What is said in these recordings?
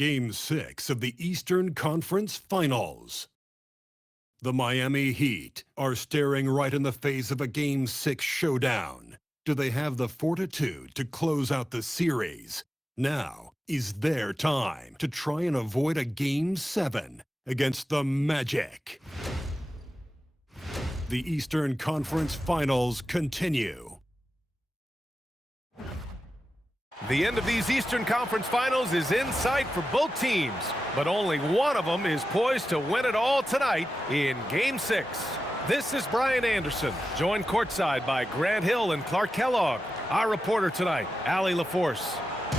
Game 6 of the Eastern Conference Finals. The Miami Heat are staring right in the face of a Game 6 showdown. Do they have the fortitude to close out the series? Now is their time to try and avoid a Game 7 against the Magic. The Eastern Conference Finals continue. The end of these Eastern Conference Finals is in sight for both teams, but only one of them is poised to win it all tonight in Game 6. This is Brian Anderson, joined courtside by Grant Hill and Clark Kellogg. Our reporter tonight, Allie LaForce.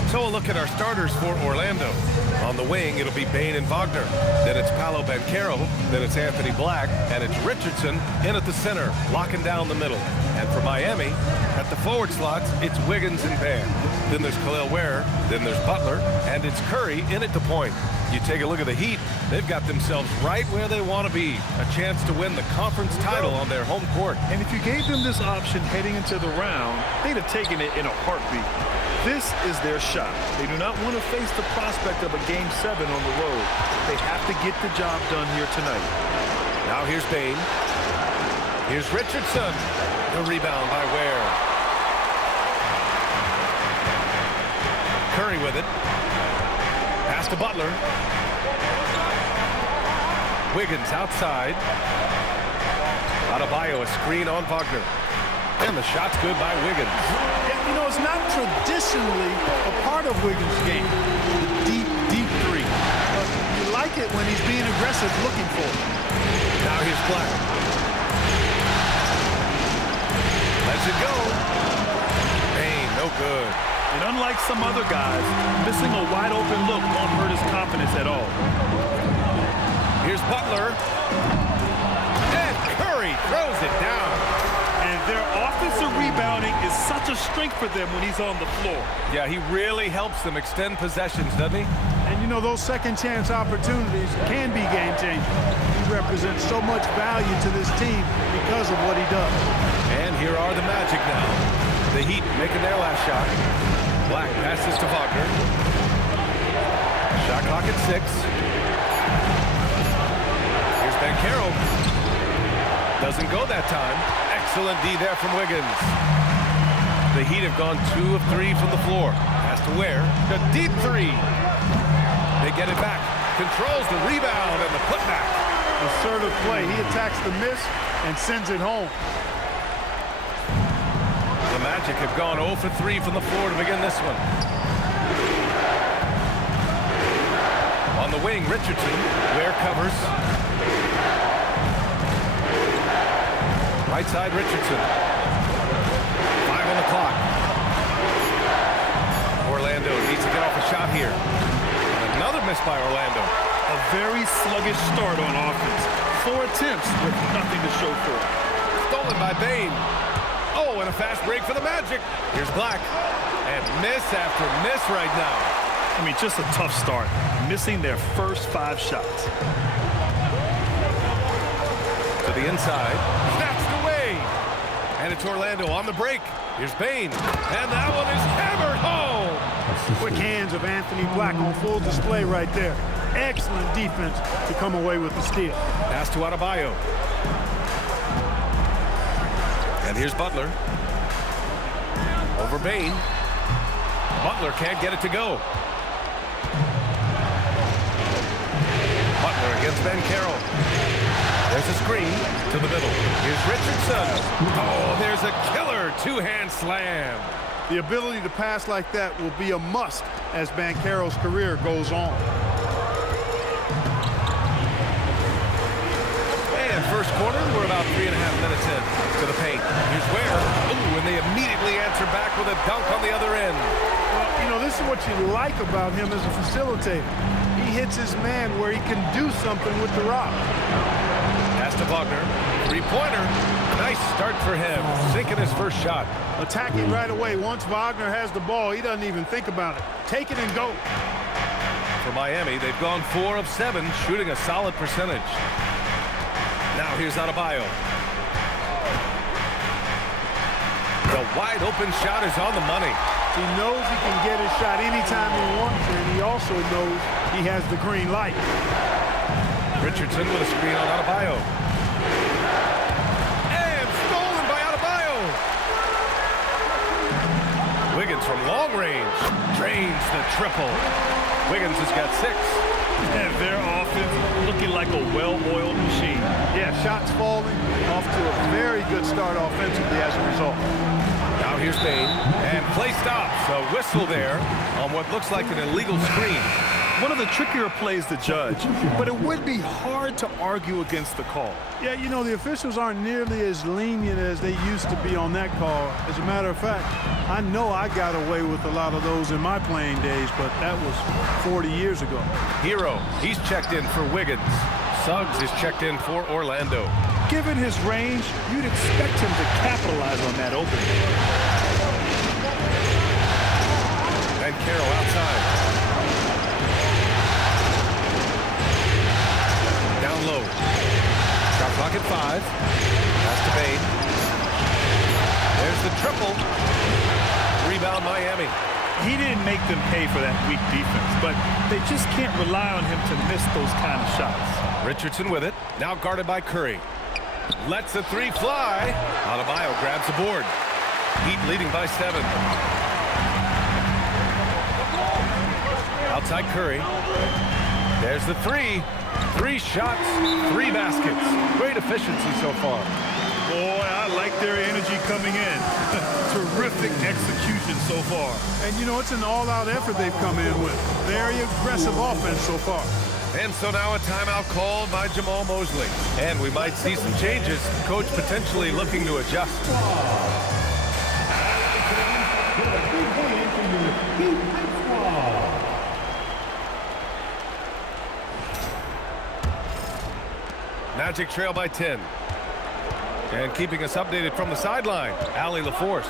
So a look at our starters for Orlando. On the wing, it'll be Bane and Wagner. Then it's Paolo Banchero. Then it's Anthony Black. And it's Richardson in at the center, locking down the middle. And for Miami, at the forward slots, it's Wiggins and Bam. Then there's Khalil Ware. Then there's Butler. And it's Curry in at the point. You take a look at the Heat, they've got themselves right where they want to be. A chance to win the conference title on their home court. And if you gave them this option heading into the round, they'd have taken it in a heartbeat. This is their shot. They do not want to face the prospect of a Game 7 on the road. They have to get the job done here tonight. Now here's Bane. Here's Richardson. The rebound by Ware. Curry with it. Pass to Butler. Wiggins outside. Adebayo, a screen on Wagner. And the shot's good by Wiggins. You know, it's not traditionally a part of Wiggins' game, the deep three. But you like it when he's being aggressive looking for it. Now here's Black. Lets it go. Bane, no good. And unlike some other guys, missing a wide-open look won't hurt his confidence at all. Here's Butler. And Curry throws it down. And their offensive rebounding is such a strength for them when he's on the floor. Yeah, he really helps them extend possessions, doesn't he? And you know, those second chance opportunities can be game changers. He represents so much value to this team because of what he does. And here are the Magic now. The Heat making their last shot. Black passes to Wagner. Shot clock at 6. Here's Banchero. Doesn't go that time. Excellent D there from Wiggins. The Heat have gone 2 of 3 from the floor. Pass to Ware. The deep three. They get it back. Controls the rebound and the putback. Assertive play. He attacks the miss and sends it home. The Magic have gone 0 for 3 from the floor to begin this one. On the wing, Richardson. Ware covers. Right side, Richardson. 5 on the clock. Orlando needs to get off a shot here. Another miss by Orlando. A very sluggish start on offense. 4 attempts with nothing to show for it. Stolen by Bane. Oh, and a fast break for the Magic. Here's Black. And miss after miss right now. I mean, just a tough start. Missing their first 5 shots. To the inside. Snatched away. And it's Orlando on the break. Here's Bane. And that one is hammered home. Quick hands of Anthony Black on full display right there. Excellent defense to come away with the steal. Pass to Adebayo. And here's Butler. Over Bane. Butler can't get it to go. Butler against Banchero. There's a screen to the middle. Here's Richardson. Oh, there's a killer 2-hand slam. The ability to pass like that will be a must as Banchero's career goes on. And first quarter, we're about 3.5 minutes in to the paint. Here's Ware. Ooh, and they immediately answer back with a dunk on the other end. Well, you know, this is what you like about him as a facilitator. He hits his man where he can do something with the rock. Pass to Wagner. 3-pointer. Nice start for him. Sinking his first shot. Attacking right away. Once Wagner has the ball, he doesn't even think about it. Take it and go. For Miami, they've gone 4 of 7, shooting a solid percentage. Now here's Adebayo. The wide open shot is on the money. He knows he can get his shot anytime he wants, and he also knows he has the green light. Richardson with a screen on Adebayo. And stolen by Adebayo. Wiggins from long range drains the triple. Wiggins has got 6. And their offense looking like a well-oiled machine. Yeah, shots falling off to a very good start offensively as a result. Now here's Bane, and play stops. A whistle there on what looks like an illegal screen. One of the trickier plays to judge, but it would be hard to argue against the call. Yeah, you know, the officials aren't nearly as lenient as they used to be on that call. As a matter of fact, I know I got away with a lot of those in my playing days, but that was 40 years ago. Hero, he's checked in for Wiggins. Suggs is checked in for Orlando. Given his range, you'd expect him to capitalize on that opening. And Carroll outside. Down low. Shot clock at 5. Pass to Bane. There's the triple. Rebound Miami. He didn't make them pay for that weak defense, but they just can't rely on him to miss those kind of shots. Richardson with it. Now guarded by Curry. Lets the 3 fly. Adebayo grabs the board. Heat leading by 7. Outside Curry. There's the 3. 3 shots, 3 baskets. Great efficiency so far. Boy, I like their energy coming in. Terrific execution so far. And, you know, it's an all-out effort they've come in with. Very aggressive offense so far. And so now a timeout called by Jamal Mosley. And we might see some changes. Coach potentially looking to adjust. Magic trail by 10. And keeping us updated from the sideline, Allie LaForce.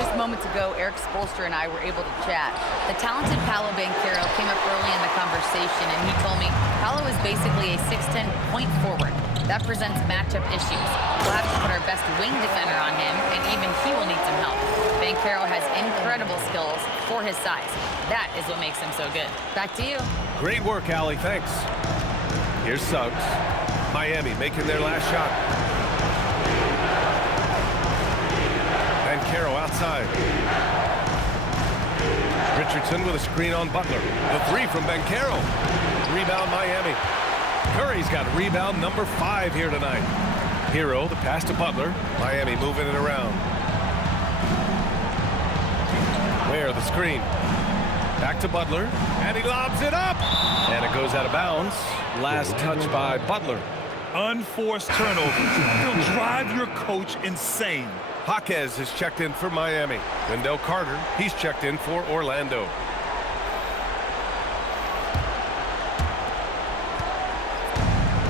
Just moments ago, Eric Spoelstra and I were able to chat. The talented Paolo Banchero came up early in the conversation, and he told me Paolo is basically a 6'10" point forward. That presents matchup issues. We'll have to put our best wing defender on him, and even he will need some help. Banchero has incredible skills for his size. That is what makes him so good. Back to you. Great work, Allie. Thanks. Here's Suggs. Miami making their last shot. Banchero outside. Richardson with a screen on Butler. The 3 from Banchero. Rebound Miami. Curry's got rebound number 5 here tonight. Hero, the pass to Butler. Miami moving it around. Where the screen. Back to Butler. And he lobs it up. And it goes out of bounds. Last touch by Butler. Unforced turnovers. They'll drive your coach insane. Jaquez is checked in for Miami. Wendell Carter, he's checked in for Orlando.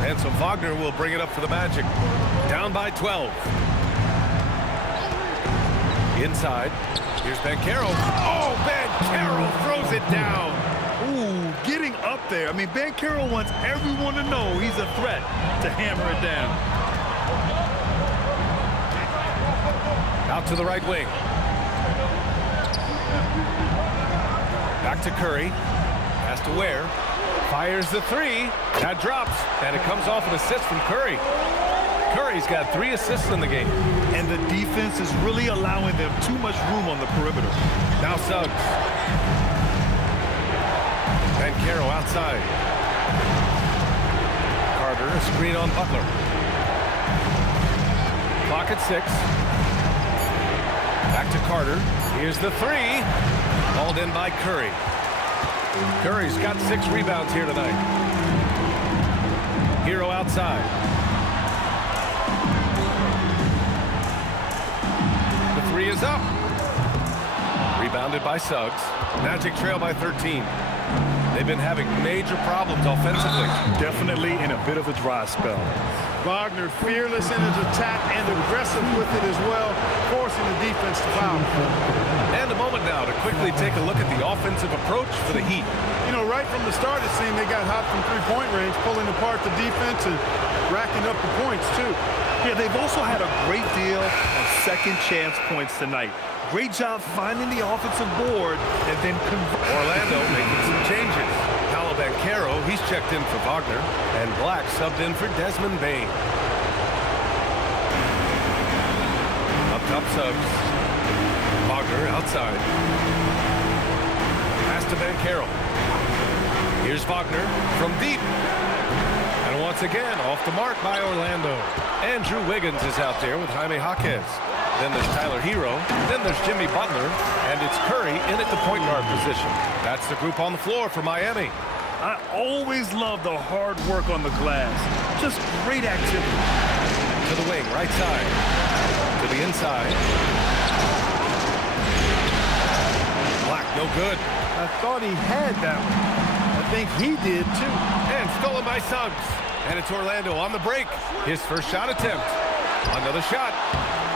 And so Wagner will bring it up for the Magic. Down by 12. Inside. Here's Banchero. Oh, Banchero throws it down. Ooh, getting up there. I mean, Banchero wants everyone to know he's a threat to hammer it down. Out to the right wing. Back to Curry. Pass to Ware. Fires the 3. That drops. And it comes off an assist from Curry. Curry's got 3 assists in the game. And the defense is really allowing them too much room on the perimeter. Now Suggs. Banchero outside. Carter, a screen on Butler. Clock at 6. Back to Carter. Here's the 3. Hauled in by Curry. Curry's got 6 rebounds here tonight. Hero outside. The 3 is up. Rebounded by Suggs. Magic trail by 13. They've been having major problems offensively. Definitely in a bit of a dry spell. Wagner fearless in his attack and aggressive with it as well, forcing the defense to foul. And a moment now to quickly take a look at the offensive approach for the Heat. You know, right from the start it seemed they got hot from three-point range, pulling apart the defense and racking up the points too. Yeah, they've also had a great deal of second chance points tonight. Great job finding the offensive board and then Orlando making some changes. Paolo Banchero, he's checked in for Wagner, and Black subbed in for Desmond Bain. Up top subs. Wagner outside. Pass to Banchero. Here's Wagner from deep. And once again, off the mark by Orlando. Andrew Wiggins is out there with Jaime Jaquez. Then there's Tyler Hero. Then there's Jimmy Butler. And it's Curry in at the point guard position. That's the group on the floor for Miami. I always love the hard work on the glass. Just great activity. To the wing, right side. To the inside. Black, no good. I thought he had that one. I think he did, too. And stolen by Suggs. And it's Orlando on the break. His first shot attempt. Another shot.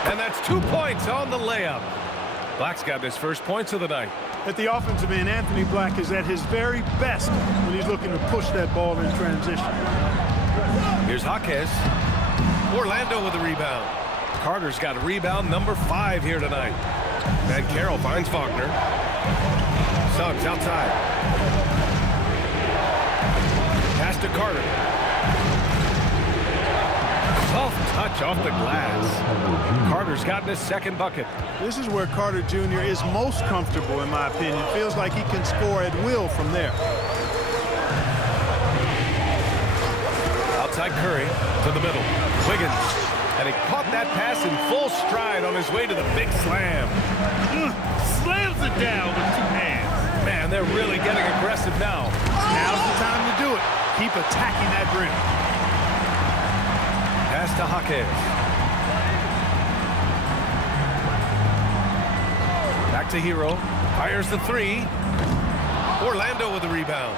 And that's 2 points on the layup. Black's got his first points of the night. At the offensive end, Anthony Black is at his very best when he's looking to push that ball in transition. Here's Jaquez. Orlando with a rebound. Carter's got a rebound number 5 here tonight. Banchero finds Wagner. Suggs outside. Pass to Carter. Soft touch off the glass. Carter's gotten his second bucket. This is where Carter Jr. is most comfortable, in my opinion. Feels like he can score at will from there. Outside Curry to the middle. Wiggins. And he caught that pass in full stride on his way to the big slam. Slams it down with 2 hands. Man, they're really getting aggressive now. Now's the time to do it. Keep attacking that rim. Pass to Jaquez. Back to Hero. Fires the 3. Orlando with the rebound.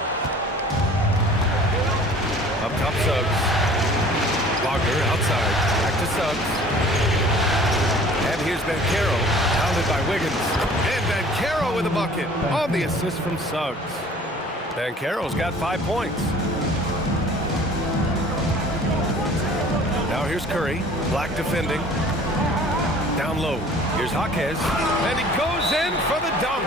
Up top Suggs. Wagner outside. Back to Suggs. And here's Banchero. Pounded by Wiggins. And Banchero with a bucket on the assist from Suggs. Banchero's got 5 points. Now here's Curry. Black defending. Down low. Here's Jaquez. And he goes in for the dunk.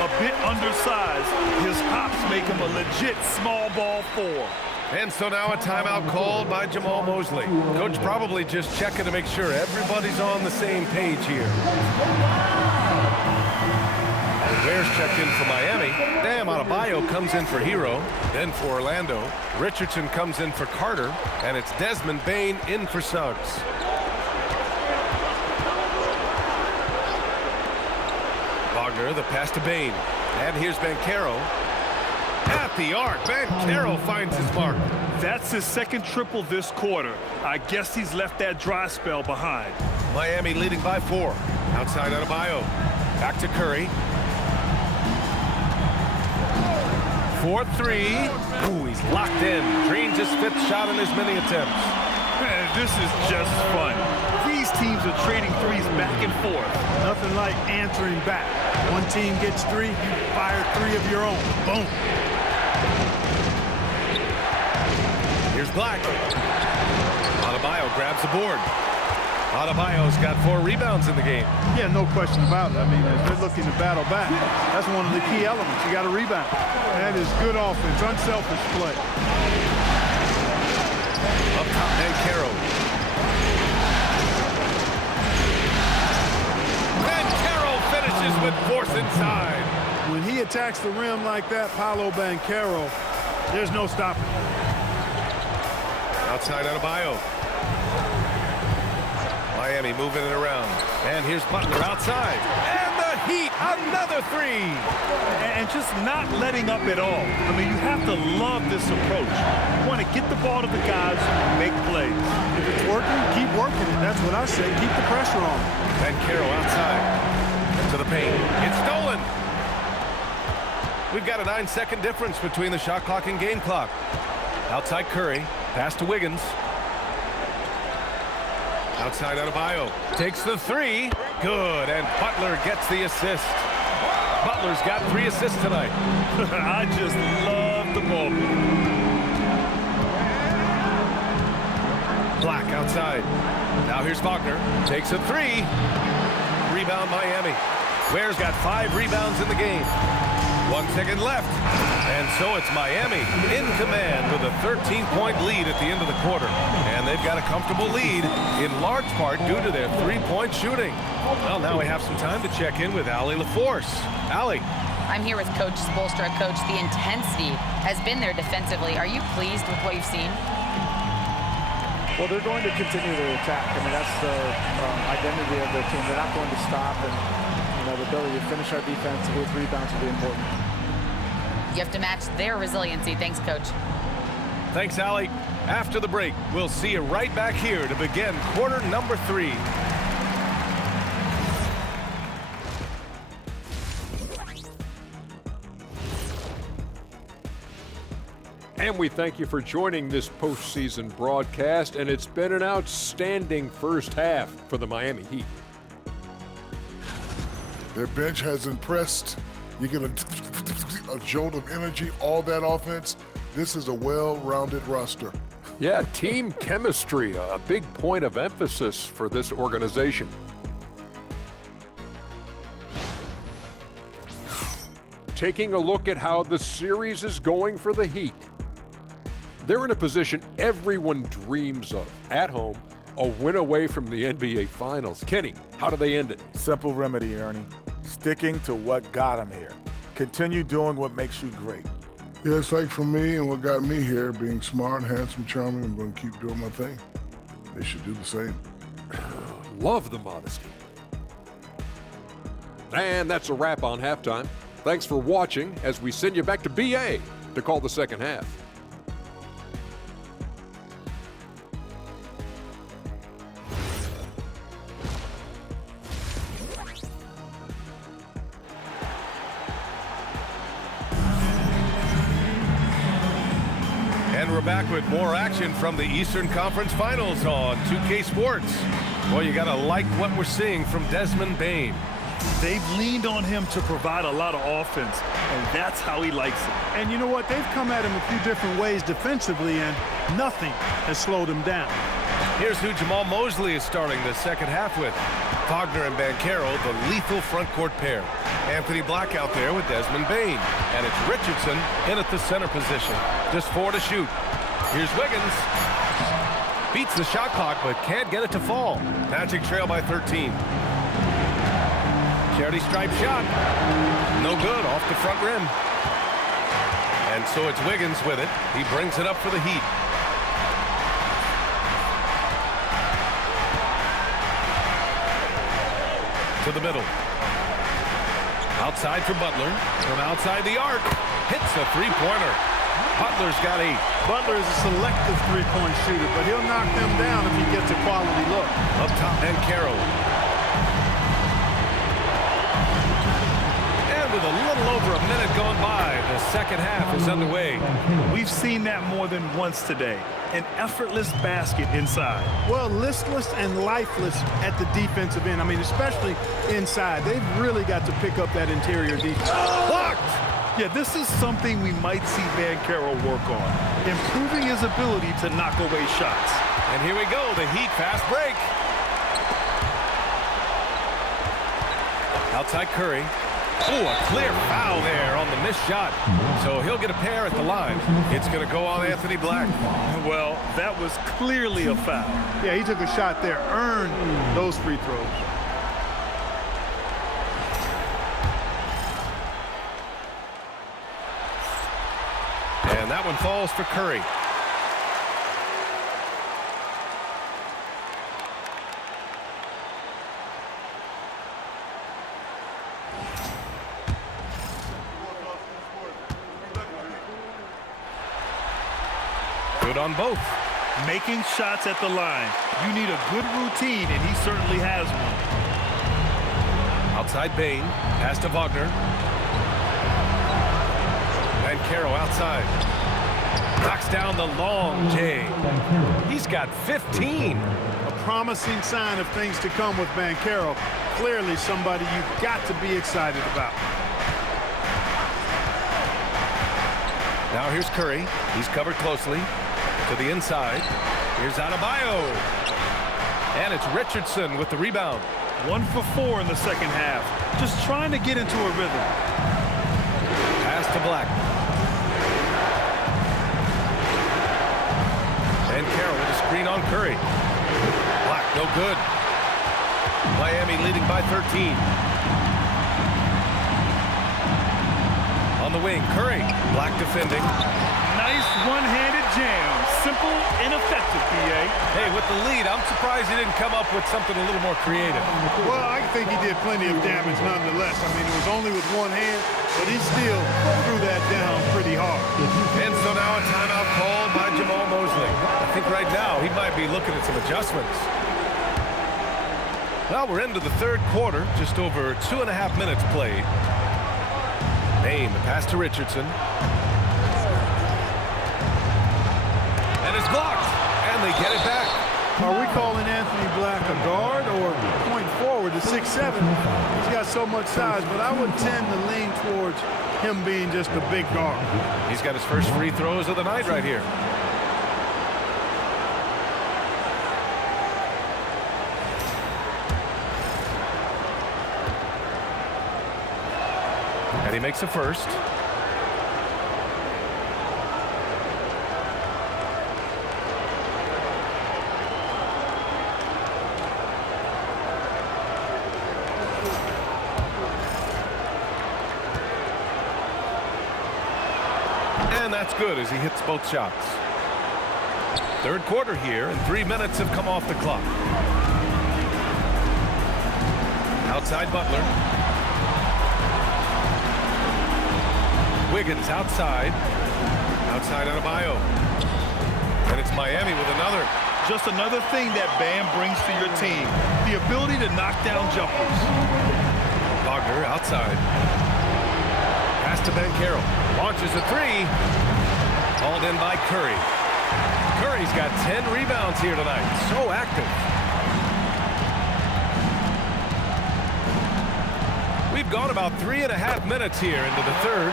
A bit undersized. His hops make him a legit small ball 4. And so now a timeout called by Jamal Mosley. Coach probably just checking to make sure everybody's on the same page here. Bears checked in for Miami. Bam Adebayo comes in for Hero. Then for Orlando, Richardson comes in for Carter. And it's Desmond Bain in for Suggs. Wagner, the pass to Bain. And here's Banchero. At the arc, Banchero finds his mark. That's his second triple this quarter. I guess he's left that dry spell behind. Miami leading by 4. Outside Adebayo. Back to Curry. 4-3. Ooh, he's locked in. Drains his 5th shot in as many attempts. Man, this is just fun. These teams are trading threes back and forth. Nothing like answering back. One team gets 3, you fire 3 of your own. Boom. Here's Black. Adebayo grabs the board. Adebayo's got 4 rebounds in the game. Yeah, no question about it. I mean, as they're looking to battle back, that's one of the key elements. You got to rebound. That is good offense, unselfish play. Up top, Banchero. Banchero finishes with force inside. When he attacks the rim like that, Paolo Banchero, there's no stopping. Outside Adebayo. Miami moving it around. And here's Butler outside. And the Heat, another 3. And just not letting up at all. I mean, you have to love this approach. You want to get the ball to the guys who make plays. If it's working, keep working it. That's what I say. Keep the pressure on. Banchero outside. To the paint. It's stolen. We've got a 9-second difference between the shot clock and game clock. Outside Curry. Pass to Wiggins. Outside Adebayo. Takes the 3. Good. And Butler gets the assist. Butler's got 3 assists tonight. I just love the ball. Black outside. Now here's Wagner. Takes a 3. Rebound Miami. Ware's got 5 rebounds in the game. 1 second left. And so it's Miami in command with a 13-point lead at the end of the quarter. And they've got a comfortable lead in large part due to their 3-point shooting. Well, now we have some time to check in with Allie LaForce. Allie. I'm here with Coach Spoelstra. Coach, the intensity has been there defensively. Are you pleased with what you've seen? Well, they're going to continue to attack. I mean, that's the identity of their team. They're not going to stop, and the ability to finish our defense with rebounds will be important. You have to match their resiliency. Thanks, Coach. Thanks, Allie. After the break, we'll see you right back here to begin quarter number 3. And we thank you for joining this postseason broadcast, and it's been an outstanding first half for the Miami Heat. Their bench has impressed. You get a jolt of energy, all that offense. This is a well-rounded roster. Yeah, team chemistry, a big point of emphasis for this organization. Taking a look at how the series is going for the Heat. They're in a position everyone dreams of. At home, a win away from the NBA Finals. Kenny, how do they end it? Simple remedy, Ernie. Sticking to what got them here. Continue doing what makes you great. Yeah, it's like for me and what got me here, being smart, handsome, charming, I'm going to keep doing my thing. They should do the same. Love the modesty. And that's a wrap on halftime. Thanks for watching as we send you back to BA to call the second half. And we're back with more action from the Eastern Conference Finals on 2K Sports. Well, you got to like what we're seeing from Desmond Bane. They've leaned on him to provide a lot of offense, and that's how he likes it. And you know what? They've come at him a few different ways defensively, and nothing has slowed him down. Here's who Jamal Mosley is starting the second half with. Wagner and Banchero, the lethal front court pair. Anthony Black out there with Desmond Bane. And it's Richardson in at the center position. Just 4 to shoot. Here's Wiggins. Beats the shot clock, but can't get it to fall. Magic trail by 13. Charity stripe shot. No good, off the front rim. And so it's Wiggins with it. He brings it up for the Heat. To the middle. Outside for Butler. From outside the arc. Hits a three-pointer. Butler's got 8. Butler is a selective three-point shooter, but he'll knock them down if he gets a quality look. Up top, Banchero. And with a little over a minute gone by, the second half is underway. We've seen that more than once today. An effortless basket inside. Well, listless and lifeless at the defensive end. I mean, especially inside. They've really got to pick up that interior defense. Blocked! Yeah, this is something we might see Banchero work on. Improving his ability to knock away shots. And here we go, the Heat fast break. Outside Curry. Oh, a clear foul there on the missed shot. So he'll get a pair at the line. It's going to go on Anthony Black. Well, that was clearly a foul. Yeah, he took a shot there, earned those free throws. And that one falls for Curry. Good on both. Making shots at the line. You need a good routine, and he certainly has one. Outside Bane. Pass to Wagner. Banchero outside. Knocks down the long J. He's got 15. A promising sign of things to come with Banchero. Clearly somebody you've got to be excited about. Now here's Curry. He's covered closely. To the inside. Here's Adebayo. And it's Richardson with the rebound. 1 for 4 in the second half. Just trying to get into a rhythm. Pass to Black. And Carroll with a screen on Curry. Black, no good. Miami leading by 13. On the wing, Curry. Black defending. Nice one-handed jam. Simple and effective, B.A. Hey, with the lead, I'm surprised he didn't come up with something a little more creative. Well, I think he did plenty of damage nonetheless. I mean, it was only with one hand, but he still threw that down pretty hard. And so now a timeout called by Jamal Mosley. I think right now he might be looking at some adjustments. Well, we're into the third quarter, just over 2.5 minutes played. Bane, the pass to Richardson. And it's blocked, and they get it back. Are we calling Anthony Black a guard or point forward to 6'7"? He's got so much size, but I would tend to lean towards him being just a big guard. He's got his first free throws of the night right here. And he makes a first. And that's good as he hits both shots. Third quarter here, and 3 minutes have come off the clock. Outside Butler. Wiggins outside. Outside Adebayo. And it's Miami with another. Just another thing that Bam brings to your team. The ability to knock down jumpers. Wagner outside. Pass to Ben Carroll. Launches a three. Hauled in by Curry. Curry's got 10 rebounds here tonight. So active. We've gone about 3.5 minutes here into the third.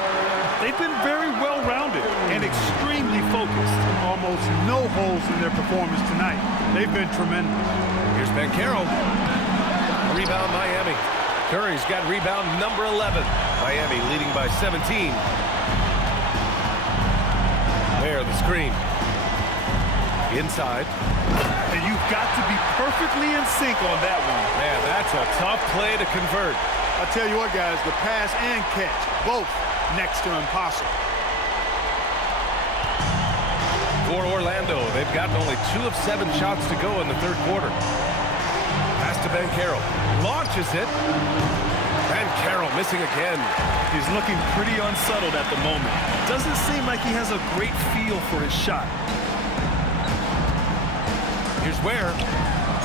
They've been very well-rounded and extremely focused. Almost no holes in their performance tonight. They've been tremendous. Here's Ben Carroll. Rebound Miami. Curry's got rebound number 11. Miami leading by 17. There, the screen. Inside. And you've got to be perfectly in sync on that one. Man, that's a tough play to convert. I tell you what, guys, the pass and catch, both next to impossible. For Orlando, they've gotten only 2 of 7 shots to go in the third quarter. Pass to Ben Carroll. Launches it. Ben Carroll missing again. He's looking pretty unsettled at the moment. Doesn't seem like he has a great feel for his shot. Here's Ware.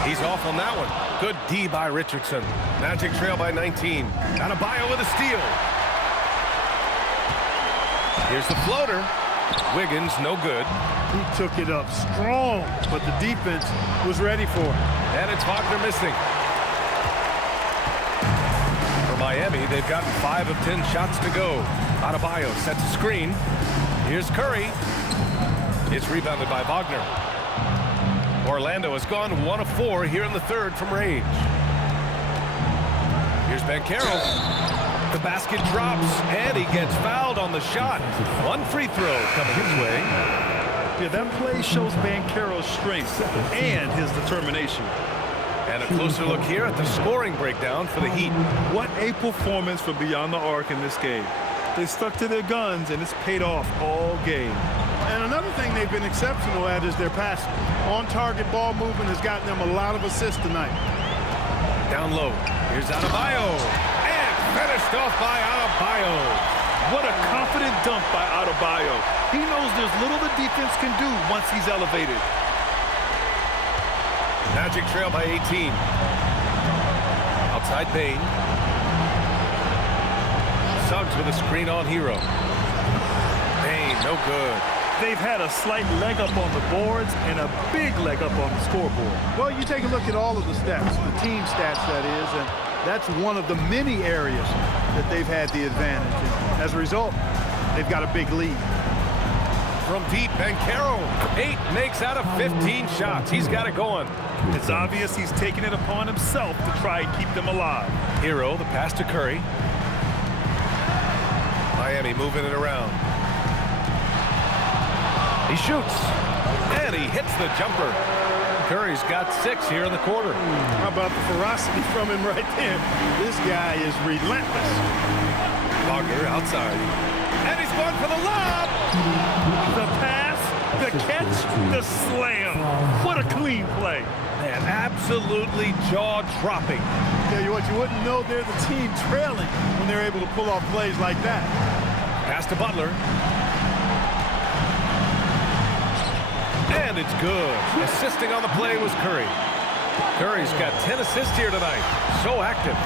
He's off on that one. Good D by Richardson. Magic trail by 19. Adebayo with a steal. Here's the floater. Wiggins, no good. He took it up strong, but the defense was ready for it. And it's Wagner missing. For Miami, they've gotten 5 of 10 shots to go. Adebayo sets a screen. Here's Curry. It's rebounded by Wagner. Orlando has gone 1 of 4 here in the third from range. Here's Ben Carroll. The basket drops, and he gets fouled on the shot. 1 free throw coming his way. Yeah, that play shows Ben Carroll's strength and his determination. And a closer look here at the scoring breakdown for the Heat. What a performance for Beyond the Arc in this game. They stuck to their guns, and it's paid off all game. And another thing they've been exceptional at is their passing. On-target ball movement has gotten them a lot of assists tonight. Down low. Here's Adebayo. And finished off by Adebayo. What a confident dunk by Adebayo. He knows there's little the defense can do once he's elevated. Magic trail by 18. Outside Bane. Suggs with a screen on Hero. Bane, no good. They've had a slight leg up on the boards and a big leg up on the scoreboard. Well, you take a look at all of the stats, the team stats, that is, and that's one of the many areas that they've had the advantage. And as a result, they've got a big lead. from deep. Banchero, 8 makes out of 15 shots. He's got it going. It's obvious he's taking it upon himself to try and keep them alive. Hero, the pass to Curry. Miami moving it around. He shoots, and he hits the jumper. Curry's got 6 here in the quarter. How about the ferocity from him right there? This guy is relentless. Wagner outside. And he's going for the lob. The pass, the catch, the slam. What a clean play. Man, absolutely jaw-dropping. Tell you what, you wouldn't know they're the team trailing when they're able to pull off plays like that. Pass to Butler. And it's good. Assisting on the play was Curry. Curry's got 10 assists here tonight. So active.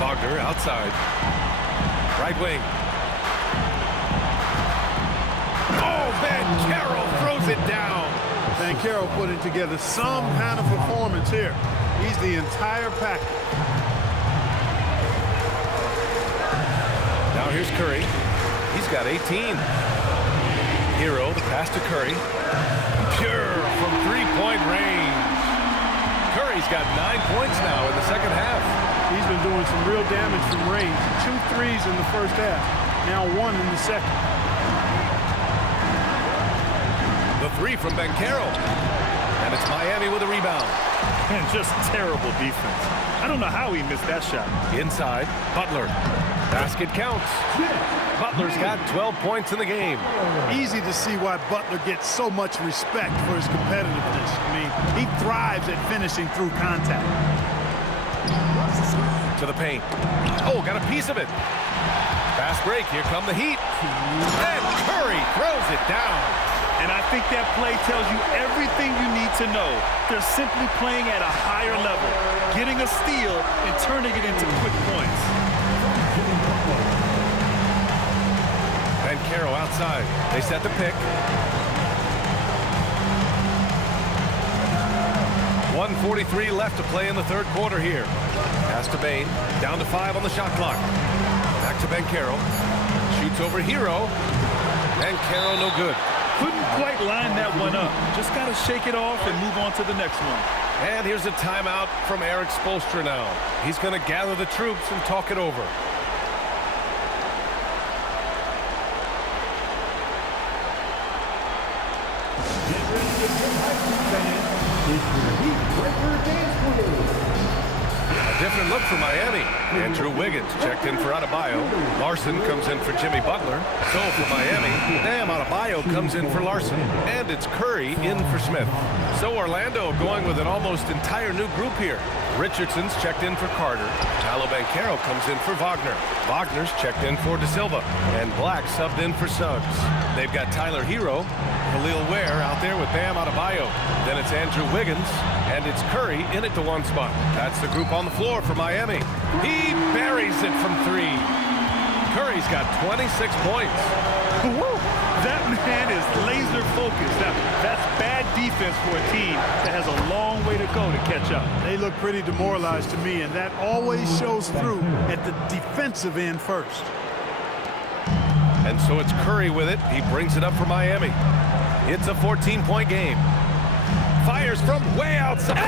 Wagner outside. Right wing. Oh, Banchero throws it down. Banchero putting together some kind of performance here. He's the entire package. Now here's Curry. He's got 18. Hero, the pass to Curry. Pure from three-point range. Curry's got 9 points now in the second half. He's been doing some real damage from range. 2 threes in the first half. Now 1 in the second. The 3 from Banchero. And it's Miami with a rebound. And just terrible defense. I don't know how he missed that shot. Inside, Butler. Basket counts. Butler's got 12 points in the game. Easy to see why Butler gets so much respect for his competitiveness. I mean, he thrives at finishing through contact. To the paint. Oh, got a piece of it. Fast break. Here come the Heat. And Curry throws it down. And I think that play tells you everything you need to know. They're simply playing at a higher level, getting a steal and turning it into quick points. Banchero outside. They set the pick. 1:43 left to play in the third quarter here. Pass to Bane. Down to 5 on the shot clock. Back to Banchero. Shoots over Hero. Banchero no good. Couldn't quite line that one up. Just got to shake it off and move on to the next one. And here's a timeout from Erik Spoelstra now. He's going to gather the troops and talk it over. A different look for Miami. Andrew Wiggins checked in for Adebayo. Larson comes in for Jimmy Butler. So for Miami, Bam Adebayo comes in for Larson. And it's Curry in for Smith. So Orlando going with an almost entire new group here. Richardson's checked in for Carter. Paolo Banchero comes in for Wagner. Wagner's checked in for De Silva. And Black subbed in for Suggs. They've got Tyler Hero, Khalil Ware out there with Bam Adebayo. Then it's Andrew Wiggins, and it's Curry in at the 1 spot. That's the group on the floor for Miami. He buries it from 3. Curry's got 26 points. Woo! That man is laser focused. Now, that's bad defense for a team that has a long way to go to catch up. They look pretty demoralized to me, and that always shows through at the defensive end first. And so it's Curry with it. He brings it up for Miami. It's a 14-point game. Fires from way outside. Oh,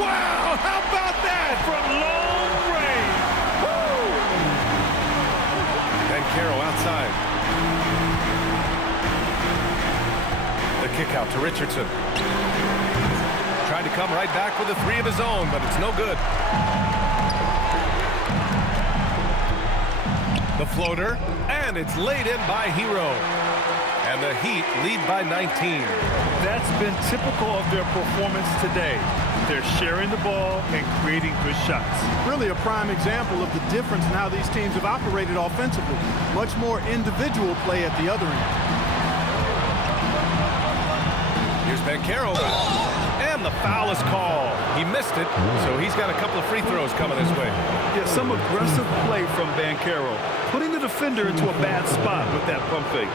wow! How about that? From long range. Woo! Banchero outside. The kick out to Richardson. Tried to come right back with a 3 of his own, but it's no good. The floater, and it's laid in by Hero. And the Heat lead by 19. That's been typical of their performance today. They're sharing the ball and creating good shots. Really a prime example of the difference in how these teams have operated offensively. Much more individual play at the other end. Here's Banchero. And the foul is called. He missed it, so he's got a couple of free throws coming his way. Yeah, some aggressive play from Banchero, putting the defender into a bad spot with that pump fake.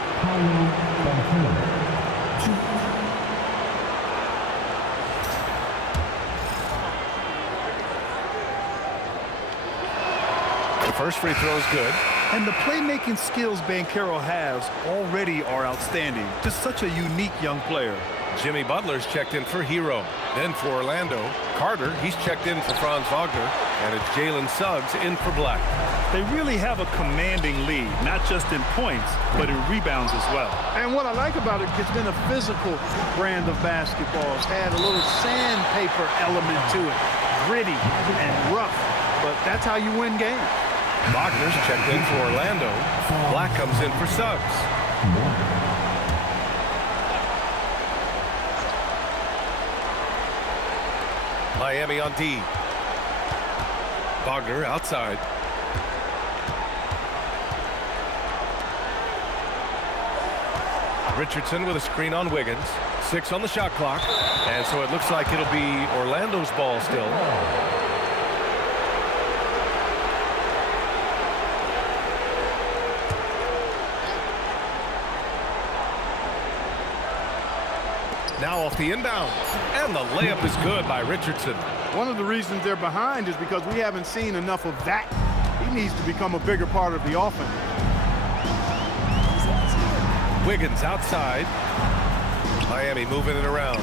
The first free throw is good. And the playmaking skills Banchero has already are outstanding. Just such a unique young player. Jimmy Butler's checked in for Hero. Then for Orlando, Carter, he's checked in for Franz Wagner. And it's Jalen Suggs in for Black. They really have a commanding lead, not just in points, but in rebounds as well. And what I like about it, it's been a physical brand of basketball. It's had a little sandpaper element to it. Gritty and rough, but that's how you win games. Wagner's checked in for Orlando. Black comes in for Suggs. Miami on D. Wagner outside. Richardson with a screen on Wiggins. 6 on the shot clock. And so it looks like it'll be Orlando's ball still. Now off the inbound. And the layup is good by Richardson. One of the reasons they're behind is because we haven't seen enough of that. He needs to become a bigger part of the offense. Wiggins outside. Miami moving it around.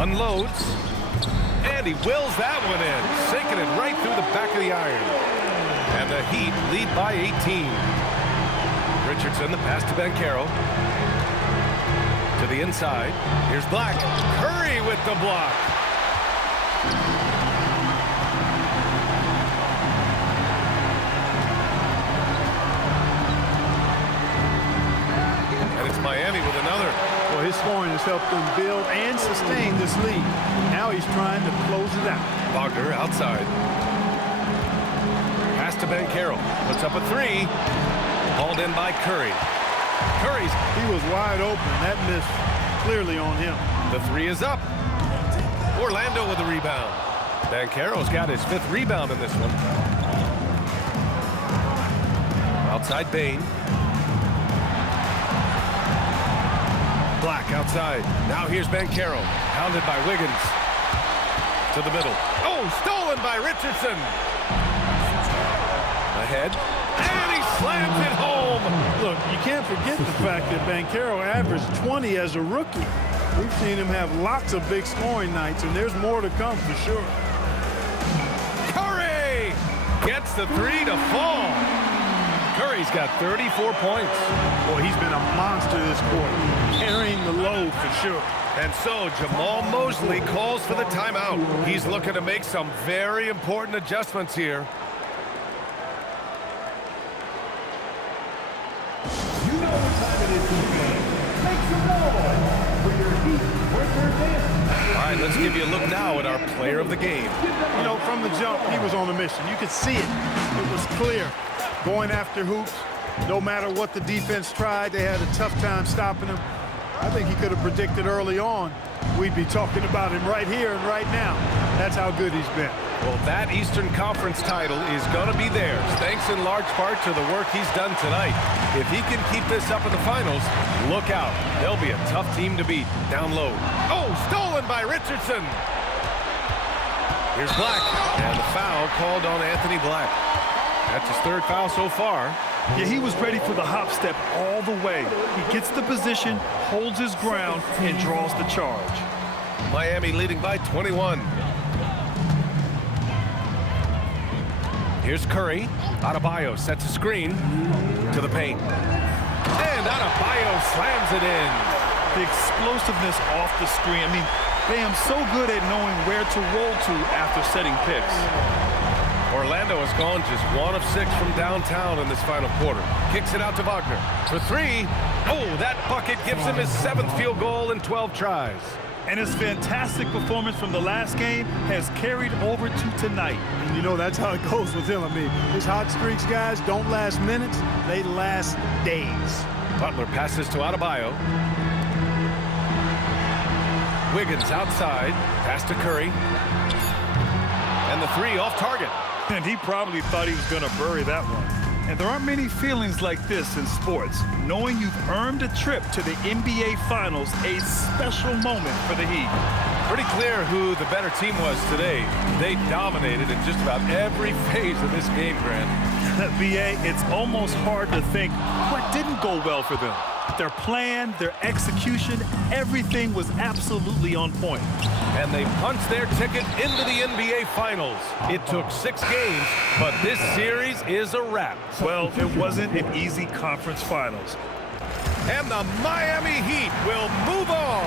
Unloads. And he wills that one in. Sinking it right through the back of the iron. And the Heat lead by 18. Richardson, the pass to Banchero. To the inside. Here's Black. Curry with the block. And it's Miami with another. Well, his scoring has helped them build and sustain this lead. Now he's trying to close it out. Wagner outside. Pass to Banchero. Puts up a 3. Hauled in by Curry. He was wide open. That missed clearly on him. The 3 is up. Orlando with the rebound. Banchero's got his 5th rebound in this one. Outside Bane. Black outside. Now here's Banchero. Hounded by Wiggins. To the middle. Oh, stolen by Richardson. Ahead. And he slams it home. Look, you can't forget the fact that Banchero averaged 20 as a rookie. We've seen him have lots of big scoring nights, and there's more to come for sure. Curry gets the 3 to fall. Curry's got 34 points. Boy, he's been a monster this quarter, carrying the load for sure. And so Jamal Mosley calls for the timeout. He's looking to make some very important adjustments here. You know what time it is, team. Make some noise for your Heat workers in. All right, let's give you a look now at our player of the game. You know, from the jump, he was on a mission. You could see it. It was clear. Going after hoops, no matter what the defense tried, they had a tough time stopping him. I think he could have predicted early on we'd be talking about him right here and right now. That's how good he's been. Well, that Eastern Conference title is going to be theirs, thanks in large part to the work he's done tonight. If he can keep this up in the finals, look out. They'll be a tough team to beat. Down low. Oh, stolen by Richardson. Here's Black, and the foul called on Anthony Black. That's his 3rd foul so far. Yeah, he was ready for the hop step all the way. He gets the position, holds his ground, and draws the charge. Miami leading by 21. Here's Curry. Adebayo sets a screen to the paint. And Adebayo slams it in. The explosiveness off the screen. I mean, Bam's so good at knowing where to roll to after setting picks. Orlando has gone just 1 of 6 from downtown in this final quarter. Kicks it out to Wagner for 3. Oh, that bucket gives him his 7th field goal in 12 tries. And his fantastic performance from the last game has carried over to tonight. And you know, that's how it goes with him. I mean, his hot streaks, guys, don't last minutes. They last days. Butler passes to Adebayo. Wiggins outside. Pass to Curry. And the 3 off target. And he probably thought he was going to bury that one. And there aren't many feelings like this in sports. Knowing you've earned a trip to the NBA Finals, a special moment for the Heat. Pretty clear who the better team was today. They dominated in just about every phase of this game, Grant. BA, it's almost hard to think what didn't go well for them. Their plan, their execution, everything was absolutely on point. And they punched their ticket into the NBA Finals. It took 6 games, but this series is a wrap. Well, it wasn't an easy conference finals. And the Miami Heat will move on.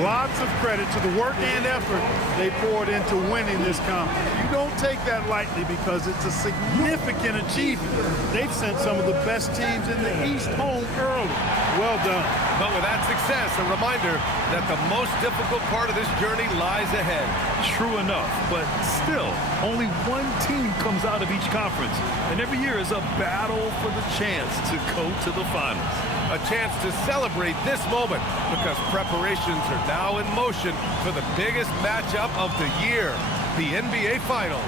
Lots of credit to the work and effort they poured into winning this conference. You don't take that lightly because it's a significant achievement. They've sent some of the best teams in the East home early. Well done. But with that success, a reminder that the most difficult part of this journey lies ahead. True enough, but still, only one team comes out of each conference, and every year is a battle for the chance to go to the finals. A chance to celebrate this moment because preparations are now in motion for the biggest matchup of the year, the NBA Finals.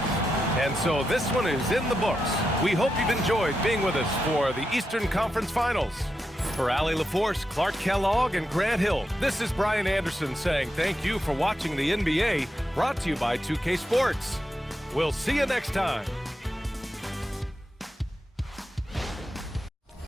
And so this one is in the books. We hope you've enjoyed being with us for the Eastern Conference Finals. For Allie LaForce, Clark Kellogg, and Grant Hill, this is Brian Anderson saying thank you for watching the NBA, brought to you by 2K Sports. We'll see you next time.